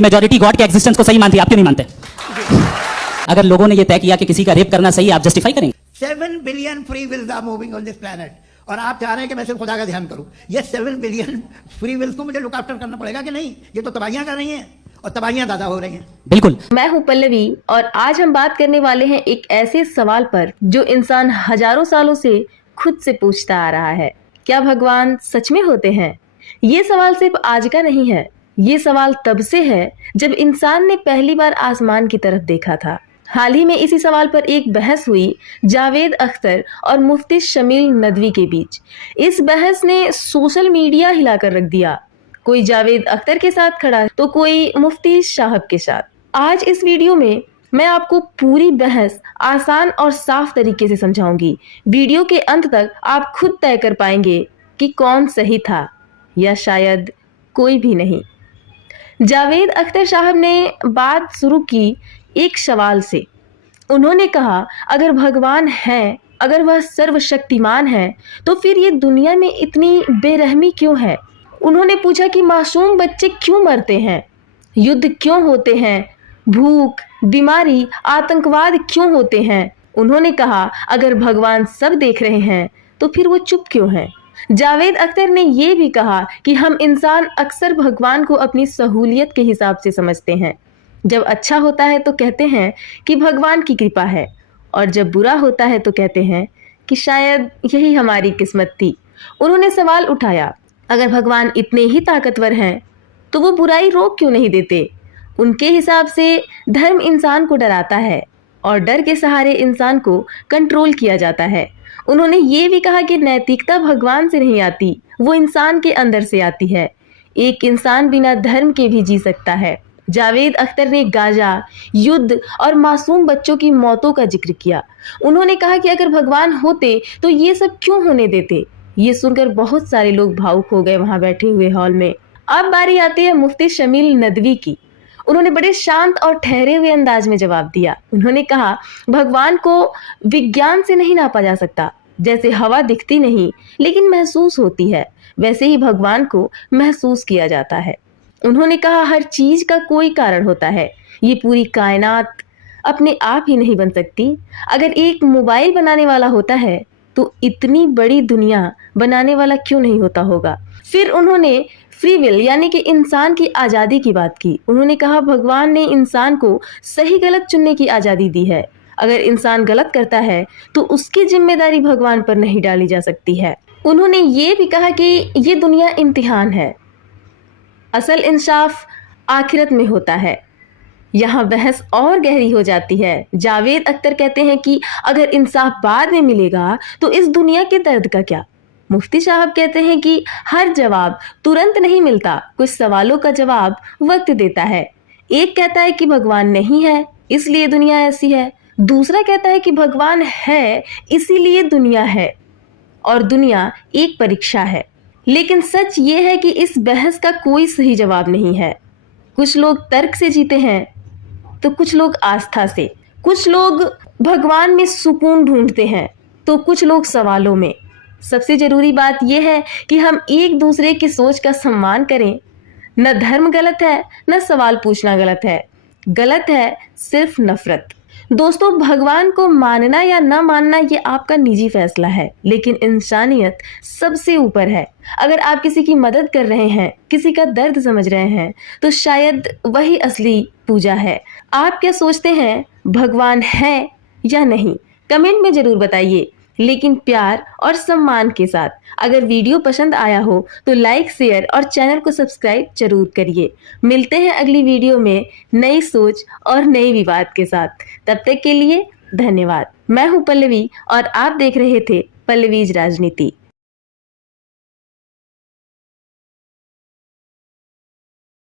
की majority God के existence को सही मानती है, आप क्यों नहीं मानते? अगर लोगों ने ये तय किया कि किसी का रेप करना सही है, आप जस्टिफाई करेंगे? 7 billion free wills are moving on this planet, और आप चाह रहे हैं कि मैं सिर्फ खुदा का ध्यान करूं। ये 7 बिलियन फ्री विल्स को मुझे लुक आफ्टर करना पड़ेगा कि नहीं? ये तो तबाहियां कर रही हैं और तबाहियां ज्यादा हो रही हैं। बिल्कुल। मैं हूं पल्लवी और आज हम बात करने वाले हैं एक ऐसे सवाल पर जो इंसान हजारों सालों से खुद से पूछता आ रहा है, क्या भगवान सच में होते हैं? ये सवाल सिर्फ आज का नहीं है, ये सवाल तब से है जब इंसान ने पहली बार आसमान की तरफ देखा था। हाल ही में इसी सवाल पर एक बहस हुई जावेद अख्तर और मुफ्ती शमील नदवी के बीच। इस बहस ने सोशल मीडिया हिलाकर रख दिया। कोई जावेद अख्तर के साथ खड़ा तो कोई मुफ्ती साहब के साथ। आज इस वीडियो में मैं आपको पूरी बहस आसान और साफ तरीके से समझाऊंगी। वीडियो के अंत तक आप खुद तय कर पाएंगे कि कौन सही था या शायद कोई भी नहीं। जावेद अख्तर साहब ने बात शुरू की एक सवाल से। उन्होंने कहा, अगर भगवान है, अगर वह सर्वशक्तिमान है, तो फिर ये दुनिया में इतनी बेरहमी क्यों है? उन्होंने पूछा कि मासूम बच्चे क्यों मरते हैं, युद्ध क्यों होते हैं, भूख, बीमारी, आतंकवाद क्यों होते हैं? उन्होंने कहा, अगर भगवान सब देख रहे हैं तो फिर वो चुप क्यों हैं? जावेद अख्तर ने ये भी कहा कि हम इंसान अक्सर भगवान को अपनी सहूलियत के हिसाब से समझते हैं। जब अच्छा होता है तो कहते हैं कि भगवान की कृपा है, और जब बुरा होता है तो कहते हैं कि शायद यही हमारी किस्मत थी। उन्होंने सवाल उठाया, अगर भगवान इतने ही ताकतवर हैं तो वो बुराई रोक क्यों नहीं देते? उनके हिसाब से धर्म इंसान को डराता है और डर के सहारे इंसान को कंट्रोल किया जाता है। उन्होंने ये भी कहा कि नैतिकता भगवान से नहीं आती, वो इंसान के अंदर से आती है। एक इंसान बिना धर्म के भी जी सकता है। जावेद अख्तर ने गाजा, युद्ध और मासूम बच्चों की मौतों का जिक्र किया। उन्होंने कहा कि अगर भगवान होते तो ये सब क्यों होने देते? ये सुनकर बहुत सारे लोग भावुक हो गए वहां बैठे हुए हॉल में। अब बारी आती है मुफ्ती शमील नदवी की। उन्होंने बड़े शांत और ठहरे हुए अंदाज में जवाब दिया। उन्होंने कहा, भगवान को विज्ञान से नहीं नापा जा सकता। जैसे हवा दिखती नहीं लेकिन महसूस होती है, वैसे ही भगवान को महसूस किया जाता है। उन्होंने कहा, हर चीज का कोई कारण होता है। ये पूरी कायनात अपने आप ही नहीं बन सकती। अगर एक मोबाइल बनाने वाला होता है तो इतनी बड़ी दुनिया बनाने वाला क्यों नहीं होता होगा? फिर उन्होंने फ्री विल यानी कि इंसान की आज़ादी की बात की। उन्होंने कहा, भगवान ने इंसान को सही गलत चुनने की आज़ादी दी है। अगर इंसान गलत करता है तो उसकी जिम्मेदारी भगवान पर नहीं डाली जा सकती है। उन्होंने ये भी कहा कि ये दुनिया इम्तिहान है, असल इंसाफ आखिरत में होता है। यहाँ बहस और गहरी हो जाती है। जावेद अख्तर कहते हैं कि अगर इंसाफ बाद में मिलेगा तो इस दुनिया के दर्द का क्या? मुफ्ती साहब कहते हैं कि हर जवाब तुरंत नहीं मिलता, कुछ सवालों का जवाब वक्त देता है। एक कहता है कि भगवान नहीं है इसलिए दुनिया ऐसी है, दूसरा कहता है कि भगवान है इसीलिए दुनिया है और दुनिया एक परीक्षा है। लेकिन सच ये है कि इस बहस का कोई सही जवाब नहीं है। कुछ लोग तर्क से जीते हैं तो कुछ लोग आस्था से, कुछ लोग भगवान में सुकून ढूंढते हैं तो कुछ लोग सवालों में। सबसे जरूरी बात यह है कि हम एक दूसरे की सोच का सम्मान करें। न धर्म गलत है, न सवाल पूछना गलत है। गलत है सिर्फ नफरत। दोस्तों, भगवान को मानना या न मानना ये आपका निजी फैसला है, लेकिन इंसानियत सबसे ऊपर है। अगर आप किसी की मदद कर रहे हैं, किसी का दर्द समझ रहे हैं, तो शायद वही असली पूजा है। आप क्या सोचते हैं, भगवान है या नहीं? कमेंट में जरूर बताइए, लेकिन प्यार और सम्मान के साथ। अगर वीडियो पसंद आया हो तो लाइक, शेयर और चैनल को सब्सक्राइब जरूर करिए। मिलते हैं अगली वीडियो में नई सोच और नए विवाद के साथ। तब तक के लिए धन्यवाद। मैं हूं पल्लवी और आप देख रहे थे पल्लवीज राजनीति।